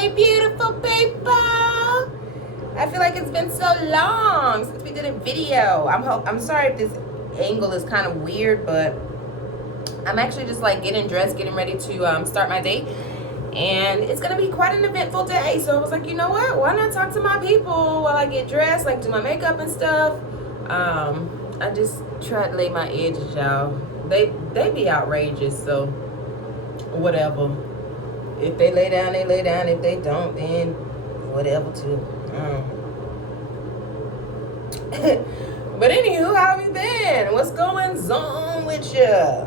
Hey, beautiful people. I feel like it's been so long since we did a video. I'm sorry if this angle is kind of weird, but I'm actually just like getting dressed, getting ready to start my day. And it's going to be quite an eventful day. So I was like, you know what? Why not talk to my people while I get dressed, like do my makeup and stuff. I just try to lay my edges, y'all. They be outrageous, so whatever. If they lay down, they lay down. If they don't, then whatever too. But anywho, how have you been? What's going on with you?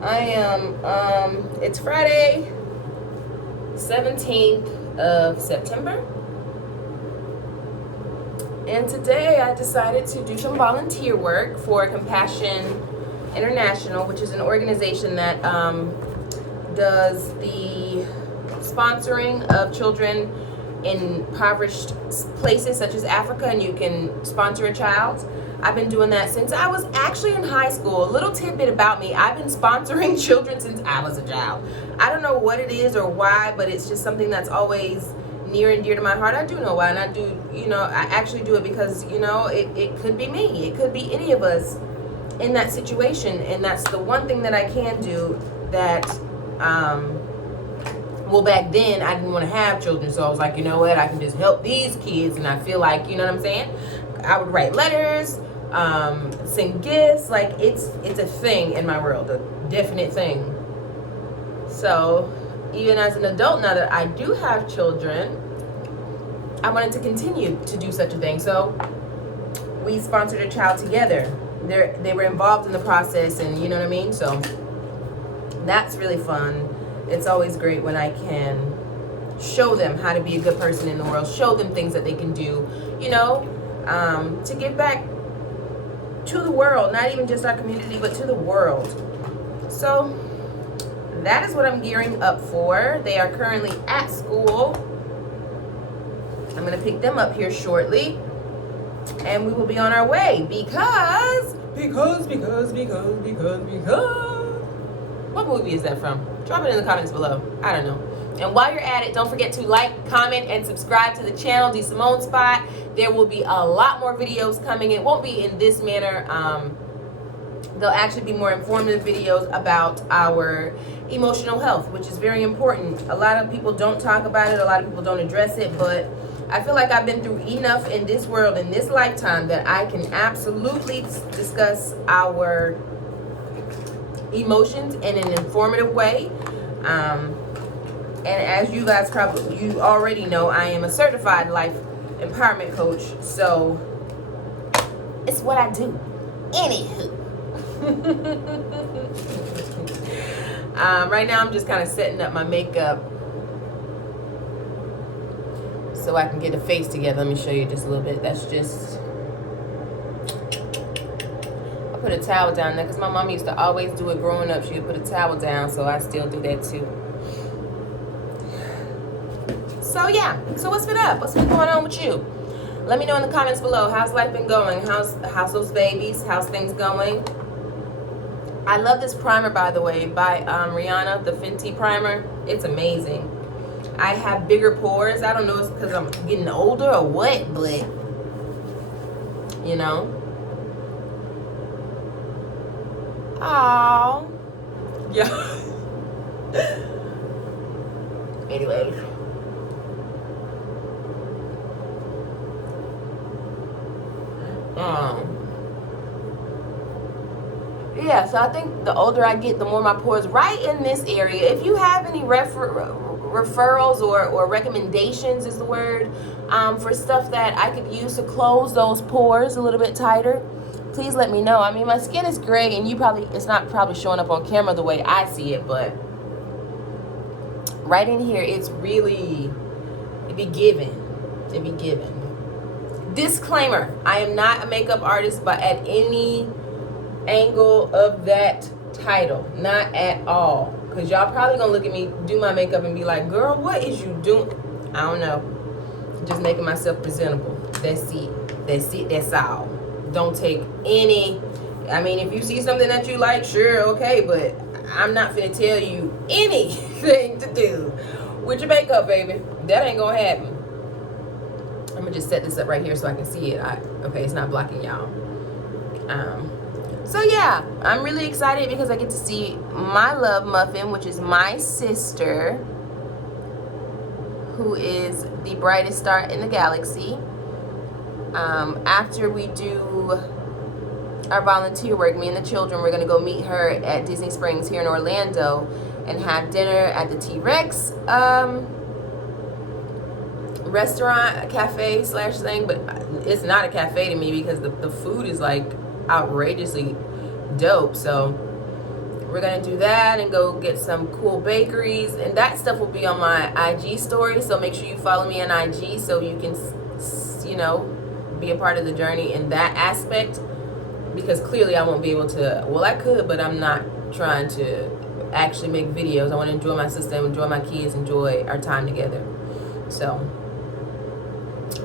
I am, it's Friday, 17th of September. And today I decided to do some volunteer work for Compassion International, which is an organization that does the sponsoring of children in impoverished places such as Africa, and you can sponsor a child. I've been doing that since I was actually in high school. A little tidbit about me, I've been sponsoring children since I was a child. I don't know what it is or why, but it's just something that's always near and dear to my heart. I do know why, and I do, I actually do it because, it could be me. It could be any of us in that situation, and that's the one thing that I can do that, well, back then I didn't want to have children, so I was like, you know what, I can just help these kids, and I feel like, you know what I'm saying? I would write letters, send gifts, like it's a thing in my world, a definite thing. So even as an adult, now that I do have children, I wanted to continue to do such a thing. So we sponsored a child together. They were involved in the process, and you know what I mean? So that's really fun. It's always great when I can show them how to be a good person in the world, show them things that they can do, to give back to the world, not even just our community, but to the world. So that is what I'm gearing up for. They are currently at school. I'm going to pick them up here shortly, and we will be on our way because what movie is that from? Drop it in the comments below. I don't know. And while you're at it, don't forget to like, comment, and subscribe to the channel, D Simone Spot. There will be a lot more videos coming. It won't be in this manner. There'll actually be more informative videos about our emotional health, which is very important. A lot of people don't talk about it. A lot of people don't address it, but I feel like I've been through enough in this world, in this lifetime, that I can absolutely discuss our emotions in an informative way. And as you guys you already know, I am a certified life empowerment coach, so it's what I do. Anywho. Right now I'm just kind of setting up my makeup so I can get the face together. Let me show you just a little bit. That's just, I put a towel down there because my mom used to always do it growing up. She would put a towel down, so I still do that too. So yeah, so what's been up? What's been going on with you? Let me know in the comments below. How's life been going? How's those babies? How's things going? I love this primer, by the way, by Rihanna, the Fenty Primer. It's amazing. I have bigger pores. I don't know if it's because I'm getting older or what, but Oh. Yeah. Anyways. Yeah, so I think the older I get, the more my pores right in this area. If you have any referrals or recommendations is the word, for stuff that I could use to close those pores a little bit tighter, please let me know. I mean, my skin is gray, and it's not probably showing up on camera the way I see it, but right in here, it be given. Disclaimer, I am not a makeup artist, but at any angle of that title, not at all, because y'all probably gonna look at me do my makeup and be like, girl, what is you doing? I don't know, just making myself presentable. That's all. Don't take any, I mean, if you see something that you like, sure, okay, but I'm not finna tell you anything to do with your makeup, baby. That ain't gonna happen. I'm gonna just set this up right here so I can see it. Okay, it's not blocking y'all. So yeah, I'm really excited because I get to see my love muffin, which is my sister, who is the brightest star in the galaxy. After we do our volunteer work, me and the children, we're gonna go meet her at Disney Springs here in Orlando and have dinner at the T-Rex restaurant, cafe slash thing, but it's not a cafe to me because the food is like outrageously dope. So we're gonna do that and go get some cool bakeries, and that stuff will be on my IG story, so make sure you follow me on IG so you can, you know, be a part of the journey in that aspect, because clearly I won't be able to, well, I could, but I'm not trying to actually make videos. I want to enjoy my sister, enjoy my kids, enjoy our time together. So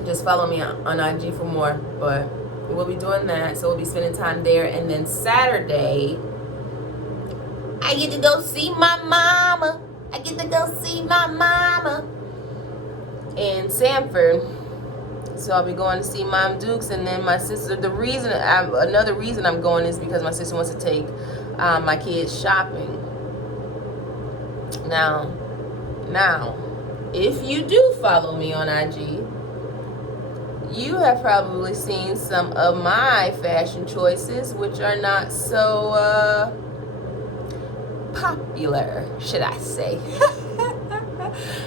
just follow me on IG for more, but we'll be doing that. So we'll be spending time there. And then Saturday, I get to go see my mama. In Sanford. So I'll be going to see Mom Dukes, and then my sister. Another reason I'm going is because my sister wants to take my kids shopping. Now, if you do follow me on IG, you have probably seen some of my fashion choices, which are not so popular, should I say.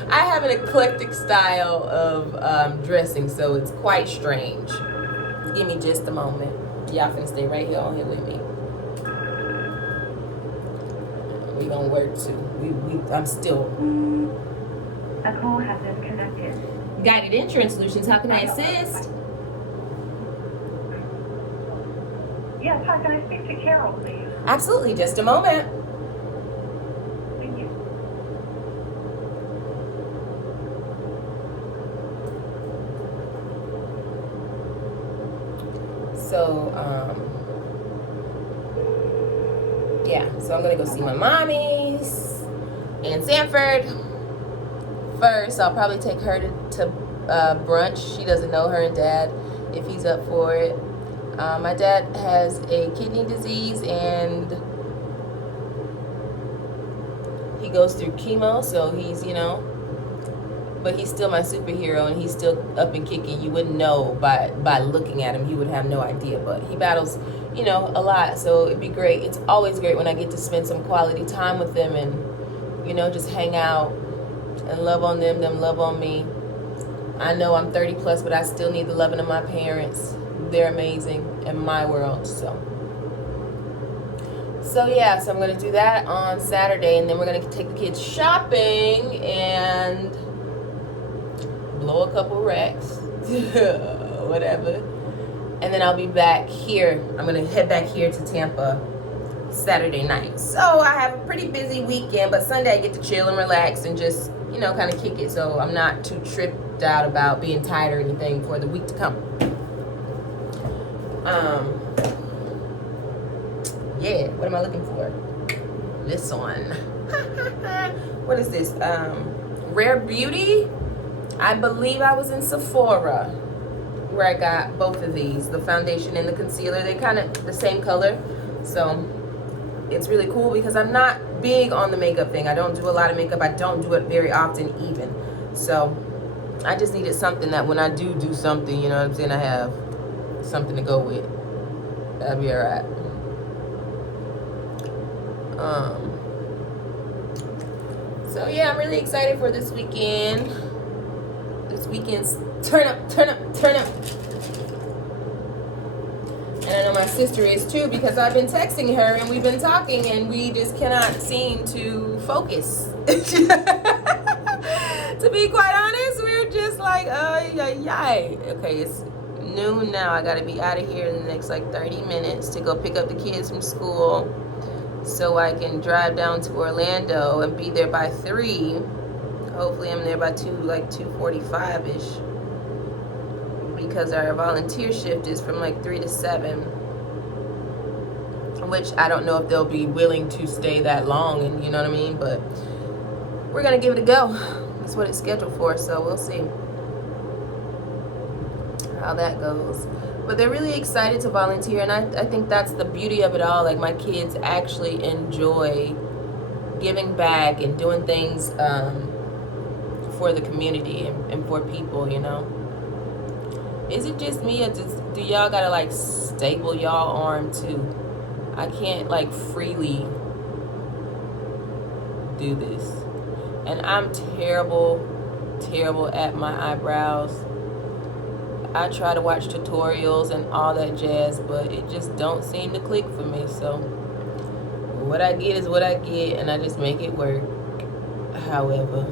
I have an eclectic style of dressing, so it's quite strange. Give me just a moment. Y'all finna stay right here on here with me. We gonna work too. I'm still. A call has been connected. Guided Insurance Solutions, how can I assist? Yes, hi, can I speak to Carol, please? Absolutely, just a moment. Thank you. So, yeah, so I'm gonna go see my mommies in Sanford. First, I'll probably take her to brunch. She doesn't know, her and Dad, if he's up for it. My dad has a kidney disease and he goes through chemo, so he's, you know, but he's still my superhero and he's still up and kicking. You wouldn't know by looking at him. You would have no idea, but he battles, you know, a lot, so it'd be great. It's always great when I get to spend some quality time with them and, you know, just hang out and love on them love on me. I know I'm 30 plus, but I still need the loving of my parents. They're amazing in my world. So yeah, so I'm gonna do that on Saturday, and then we're gonna take the kids shopping and blow a couple racks, whatever. And then I'll be back here. I'm gonna head back here to Tampa Saturday night. So I have a pretty busy weekend, but Sunday I get to chill and relax and just, you know, kind of kick it, so I'm not too tripped out about being tired or anything for the week to come. Yeah, what am I looking for? This one. What is this? Rare Beauty. I believe I was in Sephora where I got both of these, the foundation and the concealer. They're kind of the same color, so it's really cool because I'm not big on the makeup thing. I don't do a lot of makeup. I don't do it very often even. So I just needed something that when I do something, you know what I'm saying, I have something to go with. That'll be alright. So yeah, I'm really excited for this weekend. This weekend's turn up. And I know my sister is too, because I've been texting her and we've been talking and we just cannot seem to focus. To be quite honest, we're just like, okay, it's noon now. I gotta be out of here in the next like 30 minutes to go pick up the kids from school so I can drive down to Orlando and be there by 3. Hopefully I'm there by 2:45ish, because our volunteer shift is from like 3 to 7. which I don't know if they'll be willing to stay that long, and you know what I mean, but we're gonna give it a go. That's what it's scheduled for, so we'll see how that goes. But they're really excited to volunteer, and I think that's the beauty of it all. Like, my kids actually enjoy giving back and doing things for the community and for people, you know. Is it just me, or do y'all gotta like staple y'all arm too? I can't like freely do this, and I'm terrible at my eyebrows. I try to watch tutorials and all that jazz, but it just don't seem to click for me. So what I get is what I get, and I just make it work. However,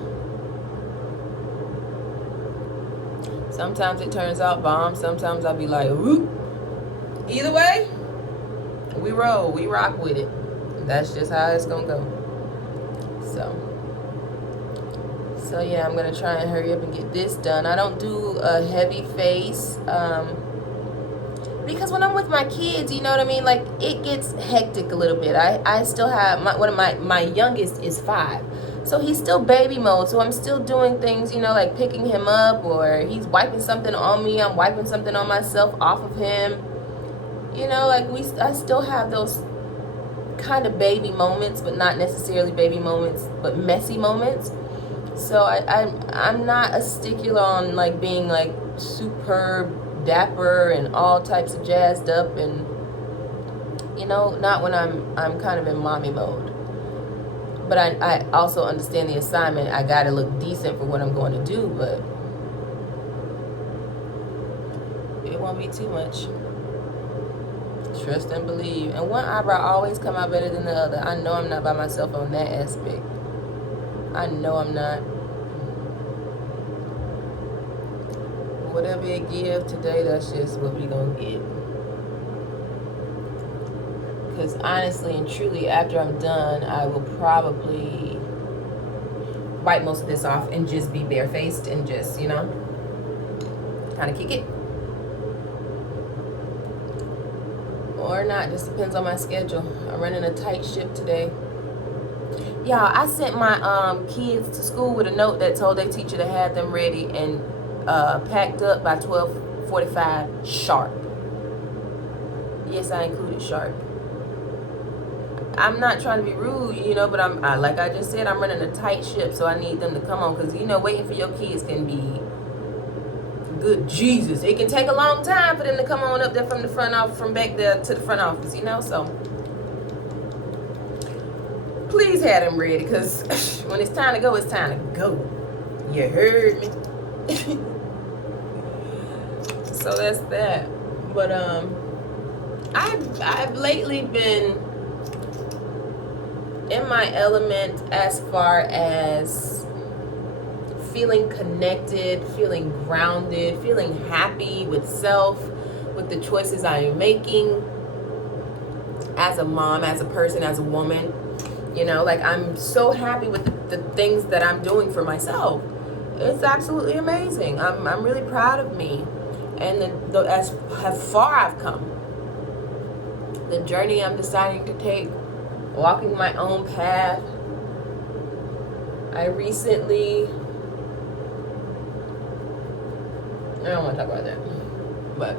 sometimes it turns out bomb. Sometimes I'll be like, whoop. Either way, we roll, we rock with it. That's just how it's gonna go. So yeah, I'm gonna try and hurry up and get this done. I don't do a heavy face because when I'm with my kids, you know what I mean, like, it gets hectic a little bit. I still have my youngest is 5, so he's still baby mode, so I'm still doing things, you know, like picking him up, or he's wiping something on me, I'm wiping something on myself off of him, you know, like I still have those kind of baby moments, but not necessarily baby moments, but messy moments. So I'm not a stickler on like being like super dapper and all types of jazzed up, and you know, not when I'm kind of in mommy mode. But I also understand the assignment. I gotta look decent for what I'm going to do, but it won't be too much. Trust and believe. And one eyebrow always come out better than the other. I know I'm not by myself on that aspect. I know I'm not. Whatever it give today, that's just what we gonna get. Because honestly and truly, after I'm done, I will probably wipe most of this off and just be barefaced and just, you know, kind of kick it. Or not, just depends on my schedule. I'm running a tight ship today. Y'all, I sent my kids to school with a note that told their teacher to have them ready and packed up by 12:45 sharp. Yes, I included sharp. I'm not trying to be rude, you know, but like I just said, I'm running a tight ship, so I need them to come on, because, you know, waiting for your kids can be, good Jesus, it can take a long time for them to come on up there from the front office, from back there to the front office, you know. So please have them ready, because when it's time to go, it's time to go. You heard me? So that's that. But I've lately been in my element as far as feeling connected, feeling grounded, feeling happy with self, with the choices I am making as a mom, as a person, as a woman. You know, like, I'm so happy with the things that I'm doing for myself. It's absolutely amazing. I'm really proud of me, and as how far I've come. The journey I'm deciding to take, walking my own path. I recently, I don't want to talk about that, but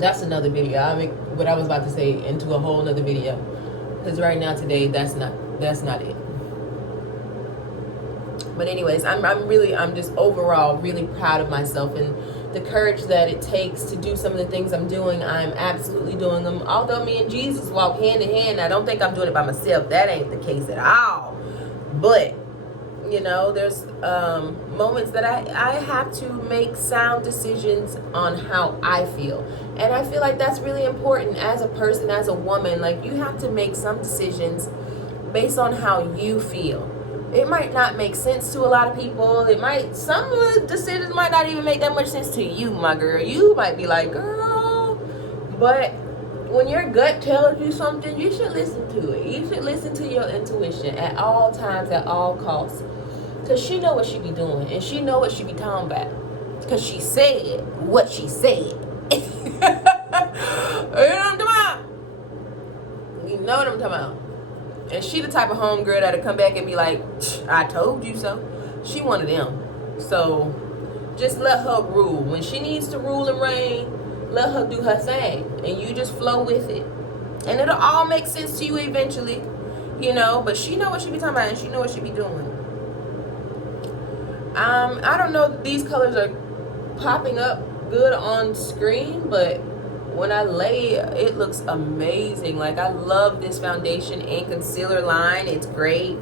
that's another video. I'll make what I was about to say into a whole nother video, because right now, today, that's not it. But anyways, I'm just overall really proud of myself, and the courage that it takes to do some of the things I'm doing. I'm absolutely doing them. Although me and Jesus walk hand in hand, I don't think I'm doing it by myself. That ain't the case at all. But, you know, there's moments that I have to make sound decisions on how I feel. And I feel like that's really important as a person, as a woman. Like, you have to make some decisions based on how you feel. It might not make sense to a lot of people. Some of the decisions might not even make that much sense to you, my girl. You might be like, girl. But when your gut tells you something, you should listen to it. You should listen to your intuition at all times, at all costs. Because she know what she be doing, and she know what she be talking about. Because she said what she said. You know what I'm talking about? know what I'm talking about. And she the type of homegirl that'll come back and be like, I told you so. She one of them. So just let her rule. When she needs to rule and reign, let her do her thing. And you just flow with it. And it'll all make sense to you eventually. You know, but she know what she be talking about and she know what she be doing. I don't know if these colors are popping up good on screen, but when I lay it looks amazing. Like, I love this foundation and concealer line. It's great.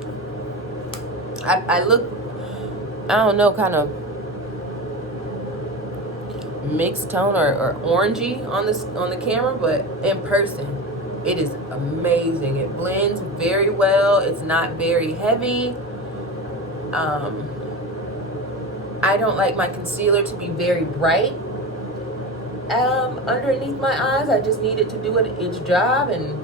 I look, I don't know, kind of mixed tone or orangey on the camera, but in person it is amazing. It blends very well. It's not very heavy. I don't like my concealer to be very bright underneath my eyes. I just need it to do its job and,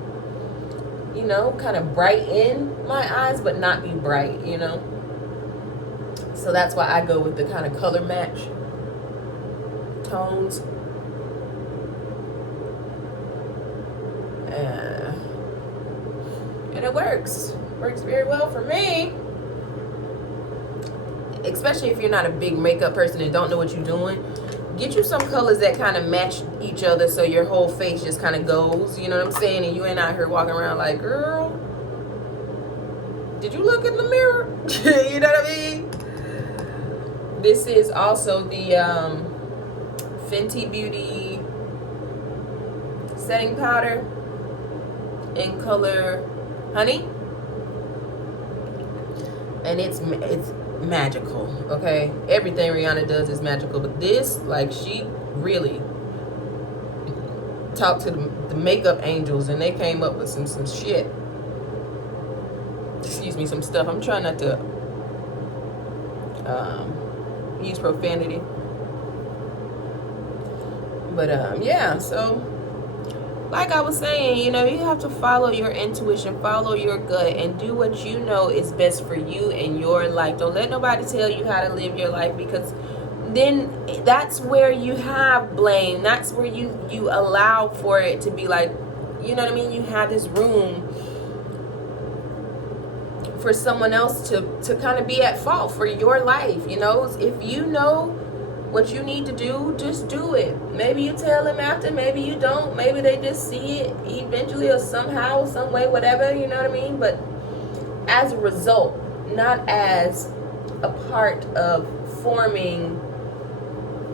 you know, kind of brighten my eyes but not be bright, you know. So that's why I go with the kind of color match tones. And it works very well for me. Especially if you're not a big makeup person and don't know what you're doing. Get you some colors that kind of match each other so your whole face just kind of goes, you know what I'm saying? And you ain't out here walking around like, girl, did you look in the mirror? You know what I mean? This is also the Fenty Beauty setting powder in color Honey. And it's magical, okay? Everything Rihanna does is magical, but this, like, she really talked to the makeup angels and they came up with some shit. Excuse me, some stuff. I'm trying not to use profanity, but yeah. So like I was saying, you know, you have to follow your intuition, follow your gut, and do what you know is best for you and your life. Don't let nobody tell you how to live your life, because then that's where you have blame. That's where you allow for it to be like, you know what I mean? You have this room for someone else to kind of be at fault for your life, you know? If you know what you need to do, just do it. Maybe you tell them after, maybe you don't. Maybe they just see it eventually or somehow, some way, whatever, you know what I mean? But as a result, not as a part of forming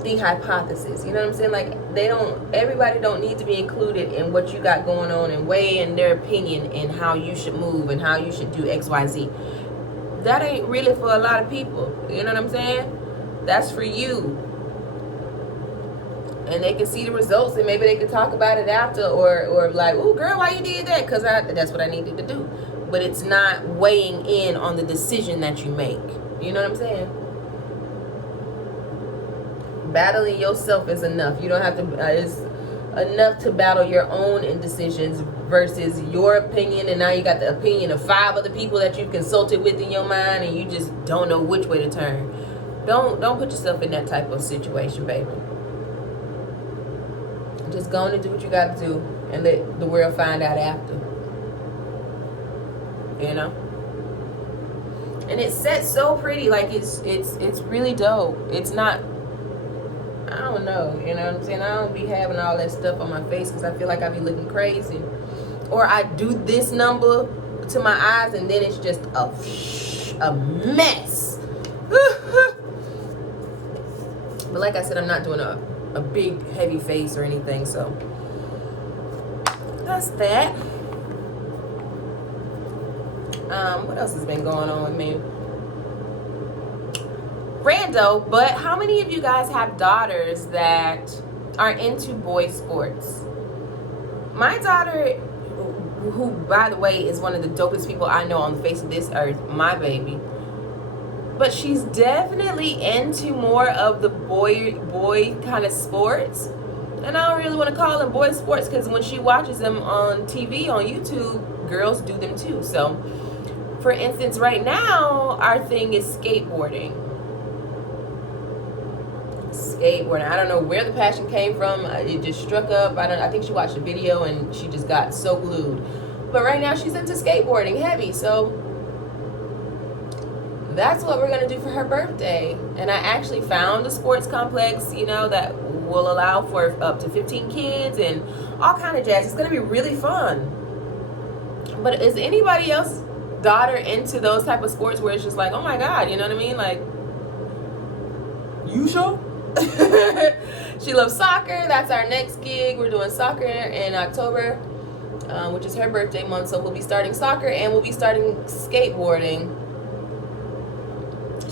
the hypothesis. You know what I'm saying? Like, everybody don't need to be included in what you got going on and weigh in their opinion and how you should move and how you should do X, Y, Z. That ain't really for a lot of people. You know what I'm saying? That's for you. And they can see the results and maybe they can talk about it after, or like, oh girl, why you did that? Because that's what I needed to do. But it's not weighing in on the decision that you make. You know what I'm saying? Battling yourself is enough. You don't have to, it's enough to battle your own indecisions versus your opinion, and now you got the opinion of 5 other people that you've consulted with in your mind, and you just don't know which way to turn. Don't put yourself in that type of situation, baby. Just go on and do what you got to do and let the world find out after. You know? And it's set so pretty. Like, it's really dope. It's not, I don't know, you know what I'm saying? I don't be having all that stuff on my face because I feel like I be looking crazy. Or I do this number to my eyes and then it's just a mess. But like I said, I'm not doing a big heavy face or anything, so that's that. What else has been going on with me? Rando, but how many of you guys have daughters that are into boy sports? My daughter, who by the way is one of the dopest people I know on the face of this earth, my baby, but she's definitely into more of the boy kind of sports. And I don't really want to call them boy sports because when she watches them on TV, on YouTube, girls do them too. So, for instance, right now, our thing is skateboarding. I don't know where the passion came from. It just struck up. I think she watched a video and she just got so glued. But right now she's into skateboarding heavy, so that's what we're gonna do for her birthday. And I actually found a sports complex, you know, that will allow for up to 15 kids and all kind of jazz. It's gonna be really fun. But is anybody else daughter into those type of sports where it's just like, oh my God, you know what I mean? Like, you sure? She loves soccer. That's our next gig. We're doing soccer in October, which is her birthday month. So we'll be starting soccer and we'll be starting skateboarding.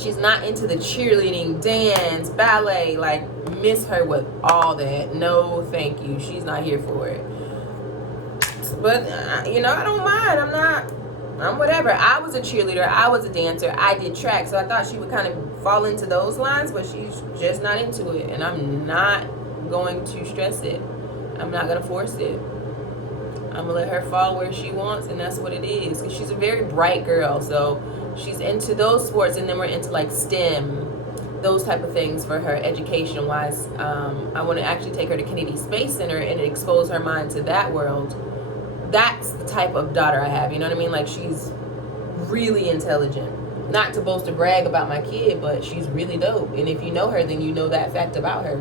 She's not into the cheerleading, dance, ballet. Like, miss her with all that. No, thank you. She's not here for it. But, you know, I don't mind. I'm whatever. I was a cheerleader. I was a dancer. I did track. So I thought she would kind of fall into those lines, but she's just not into it. And I'm not going to stress it. I'm not going to force it. I'm going to let her fall where she wants, and that's what it is. Because she's a very bright girl. So she's into those sports, and then we're into like STEM, those type of things for her education wise. I want to actually take her to Kennedy Space Center and expose her mind to that world. That's the type of daughter I have, you know what I mean? Like, she's really intelligent. Not to boast or brag about my kid, but she's really dope. And if you know her, then you know that fact about her.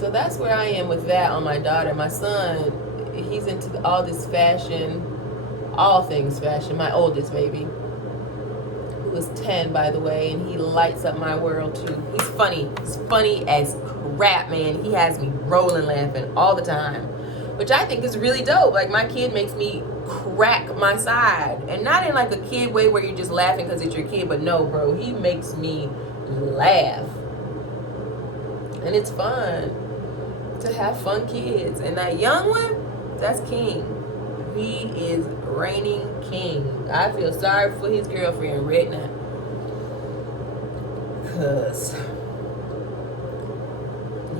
So that's where I am with that on my daughter. My son, he's into all this fashion, all things fashion. My oldest baby, who is 10, by the way, and he lights up my world too. He's funny. He's funny as crap, man. He has me rolling laughing all the time, which I think is really dope. Like, my kid makes me crack my side, and not in like a kid way where you're just laughing because it's your kid, but no, bro, he makes me laugh, and it's fun to have fun kids. And that young one, that's king. He is reigning king. I feel sorry for his girlfriend right now, because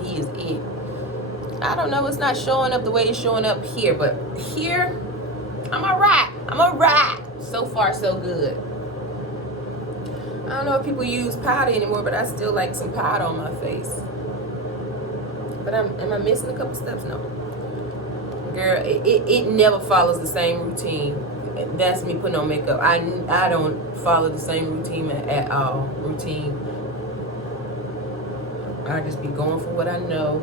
he is it. I don't know, it's not showing up the way it's showing up here, but here, I'm alright. So far, so good. I don't know if people use powder anymore, but I still like some powder on my face. But am I missing a couple steps? No. Girl, it never follows the same routine. That's me putting on makeup. I don't follow the same routine at all. I just be going for what I know,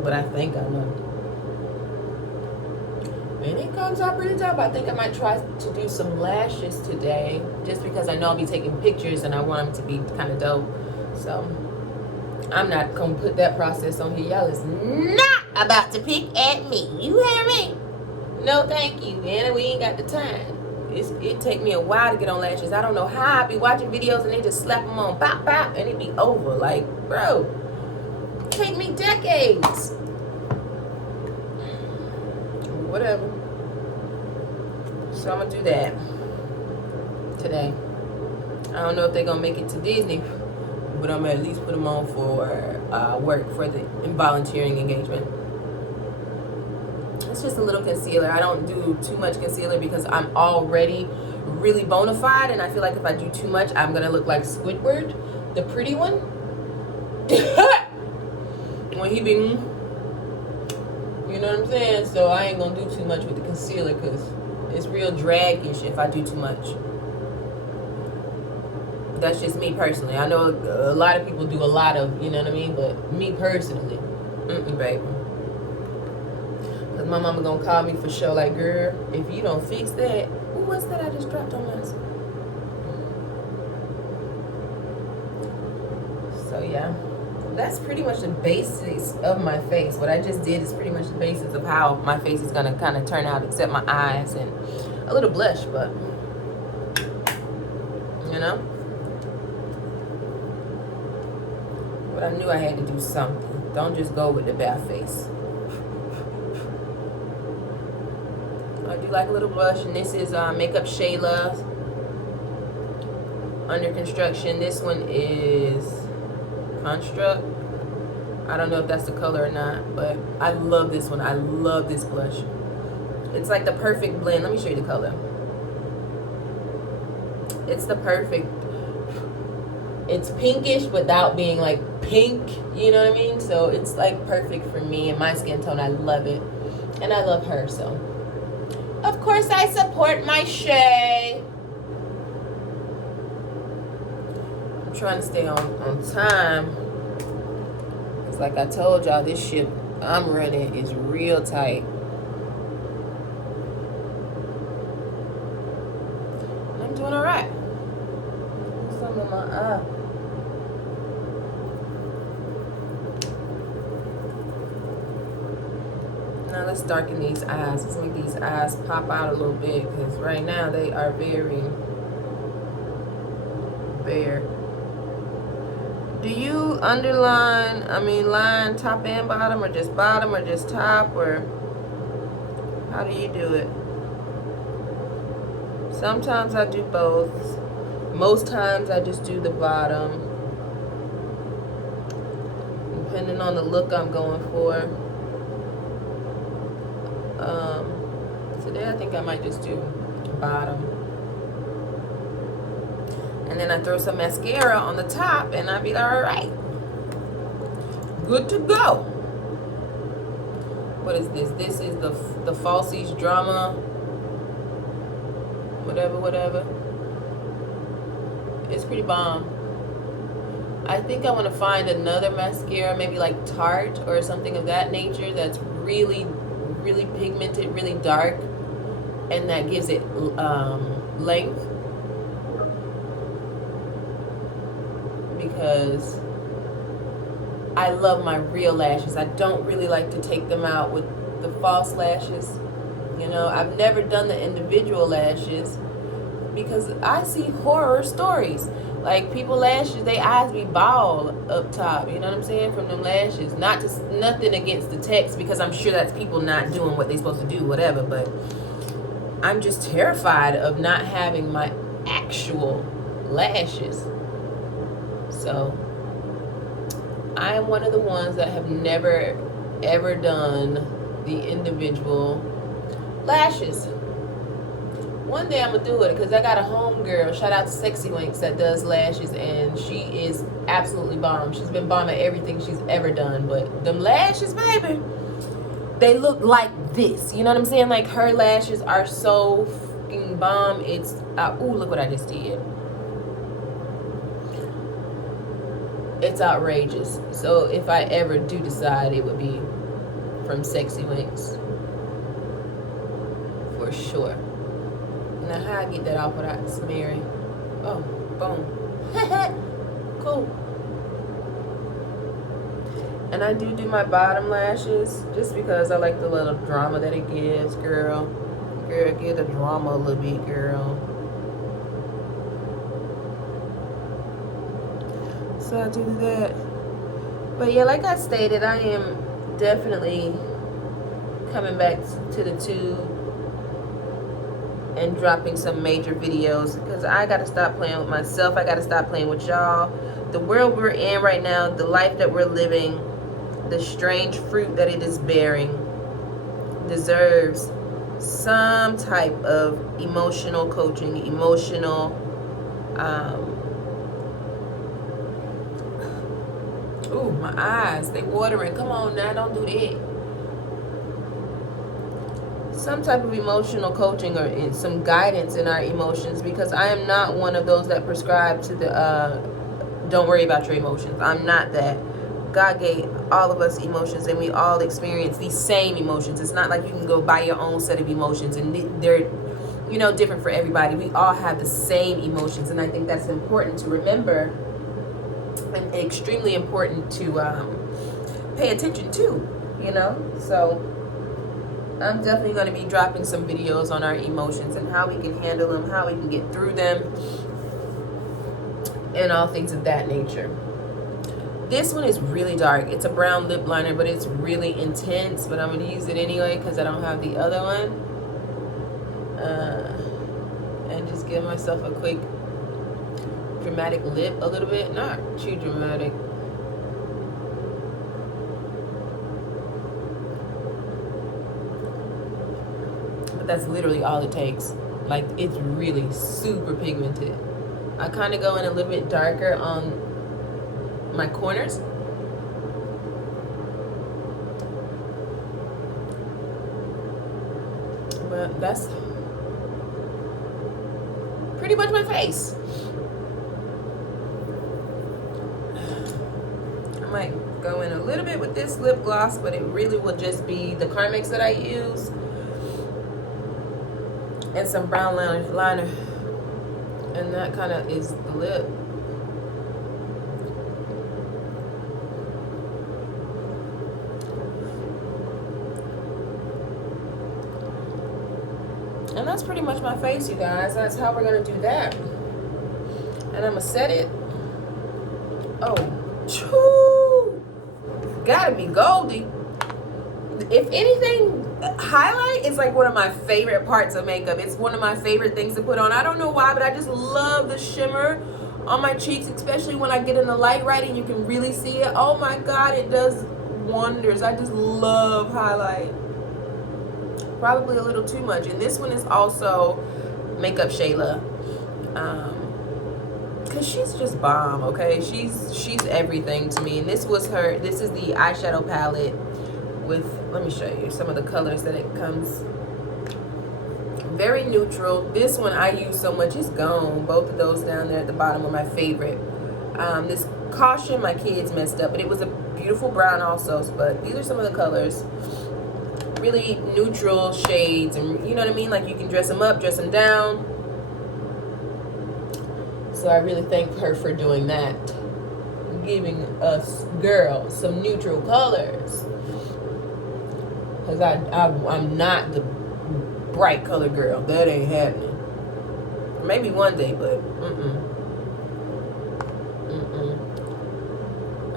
what I think I know, and it comes out pretty dope. I think I might try to do some lashes today, just because I know I'll be taking pictures and I want them to be kind of dope. So I'm not gonna put that process on here. Y'all is not about to pick at me. You hear me? No, thank you. And we ain't got the time. It take me a while to get on lashes. I don't know how. I be watching videos and they just slap them on, pop, pop, and it be over. Like, bro, it take me decades. Whatever. So I'm gonna do that today. I don't know if they're gonna make it to Disney, but I'm gonna at least put them on for work for the volunteering engagement. It's just a little concealer. I don't do too much concealer because I'm already really bona fide, and I feel like if I do too much, I'm gonna look like Squidward, the pretty one. When he be, you know what I'm saying? So I ain't gonna do too much with the concealer because it's real drag-ish if I do too much. That's just me personally. I know a lot of people do a lot of, you know what I mean? But me personally, baby. Cause my mama gonna call me for sure, like, girl, if you don't fix that, what's that I just dropped on my screen? So yeah, that's pretty much the basics of my face. What I just did is pretty much the basics of how my face is gonna kind of turn out, except my eyes and a little blush, but you know. But I knew I had to do something. Don't just go with the bare face. I do like a little blush, and this is Makeup Shayla Under Construction. This one is Construct. I don't know if that's the color or not, but I love this one. I love this blush. It's like the perfect blend. Let me show you the color. It's the perfect it's pinkish without being like pink, you know what I mean? So it's like perfect for me and my skin tone. I love it. And I love her, so. Of course I support my Shay. I'm trying to stay on time. It's like I told y'all, this ship I'm running is real tight. I'm doing alright. Some in my eye. Now let's darken these eyes. Let's make these eyes pop out a little bit, because right now they are very bare. Do you underline, line top and bottom, or just top, or how do you do it? Sometimes I do both. Most times I just do the bottom, depending on the look I'm going for. Today I think I might just do bottom. And then I throw some mascara on the top and I'll be like, all right, good to go. What is this? This is the Falsies Drama, whatever. It's pretty bomb. I think I want to find another mascara, maybe like Tarte or something of that nature, that's really, really pigmented, really dark, and that gives it length. Because I love my real lashes. I don't really like to take them out with the false lashes. You know, I've never done the individual lashes because I see horror stories. Like, people lashes, they eyes be bald up top, you know what I'm saying, from them lashes. Nothing against the text, because I'm sure that's people not doing what they're supposed to do, whatever, but I'm just terrified of not having my actual lashes. So I am one of the ones that have never ever done the individual lashes. One day I'm gonna do it, because I got a homegirl, shout out to Sexy Winks, that does lashes, and she is absolutely bomb. She's been bomb at everything she's ever done, but them lashes, baby, they look like this, you know what I'm saying? Like, her lashes are so fucking bomb. It's ooh, look what I just did. It's outrageous. So if I ever do decide, it would be from Sexy Winks for sure. Now, how I get that off without smearing? Oh, boom. Cool. And I do my bottom lashes just because I like the little drama that it gives, girl. Girl, give the drama a little bit, girl. So I do that. But yeah, like I stated, I am definitely coming back to the tube and dropping some major videos, because I gotta stop playing with myself. I gotta stop playing with y'all. The world we're in right now, the life that we're living, the strange fruit that it is bearing, deserves some type of emotional coaching, emotional ooh, my eyes, they watering. Come on now, don't do that. Some type of emotional coaching, or some guidance in our emotions, because I am not one of those that prescribe to the don't worry about your emotions. I'm not that. God gave all of us emotions, and we all experience these same emotions. It's not like you can go buy your own set of emotions and they're, you know, different for everybody. We all have the same emotions, and I think that's important to remember, and extremely important to pay attention to, you know. So I'm definitely going to be dropping some videos on our emotions and how we can handle them, how we can get through them, and all things of that nature. This one is really dark. It's a brown lip liner, but it's really intense, but I'm going to use it anyway because I don't have the other one. And just give myself a quick dramatic lip a little bit. Not too dramatic. But that's literally all it takes. Like, it's really super pigmented. I kind of go in a little bit darker on my corners. But that's pretty much my face. I might go in a little bit with this lip gloss, but it really will just be the Carmex that I use and some brown liner, and that kind of is the lip. And that's pretty much my face, you guys. That's how we're gonna do that. And I'm gonna set it. Oh, choo! Gotta be Goldie. If anything, highlight is like one of my favorite parts of makeup. It's one of my favorite things to put on. I don't know why, but I just love the shimmer on my cheeks, especially when I get in the light right and you can really see it. Oh my God, it does wonders. I just love highlight. Probably a little too much. And this one is also Makeup Shayla, because she's just bomb. Okay, she's everything to me. And this is the eyeshadow palette with, let me show you some of the colors that it comes. Very neutral. This one I use so much, it's gone. Both of those down there at the bottom are my favorite. This Caution, my kids messed up, but it was a beautiful brown also. But these are some of the colors. Really neutral shades, and you know what I mean, like you can dress them up, dress them down. So I really thank her for doing that, giving us girls some neutral colors, because I'm not the bright color girl. That ain't happening. Maybe one day, but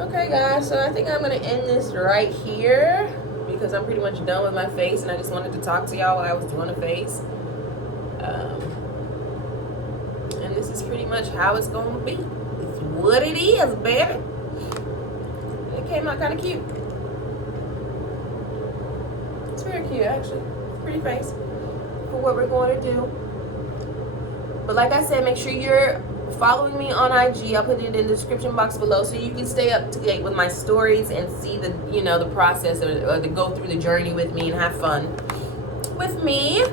okay guys, so I think I'm gonna end this right here, because I'm pretty much done with my face, and I just wanted to talk to y'all while I was doing a face. And this is pretty much how it's going to be. It's what it is, baby. It came out kind of cute. It's very cute, actually. Pretty face for what we're going to do. But like I said, make sure you're following me on IG. I'll put it in the description box below so you can stay up to date with my stories and see the, you know, the process, or to go through the journey with me and have fun with me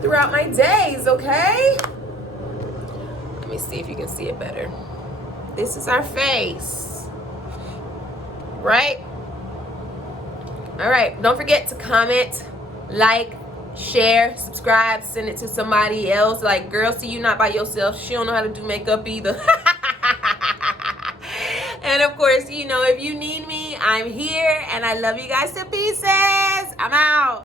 throughout my days, okay? Let me see if you can see it better. This is our face, right? All right, don't forget to comment, like, share, subscribe, send it to somebody else. Like, girl, see, you not by yourself. She don't know how to do makeup either. And of course, you know, if you need me, I'm here, and I love you guys to pieces. I'm out.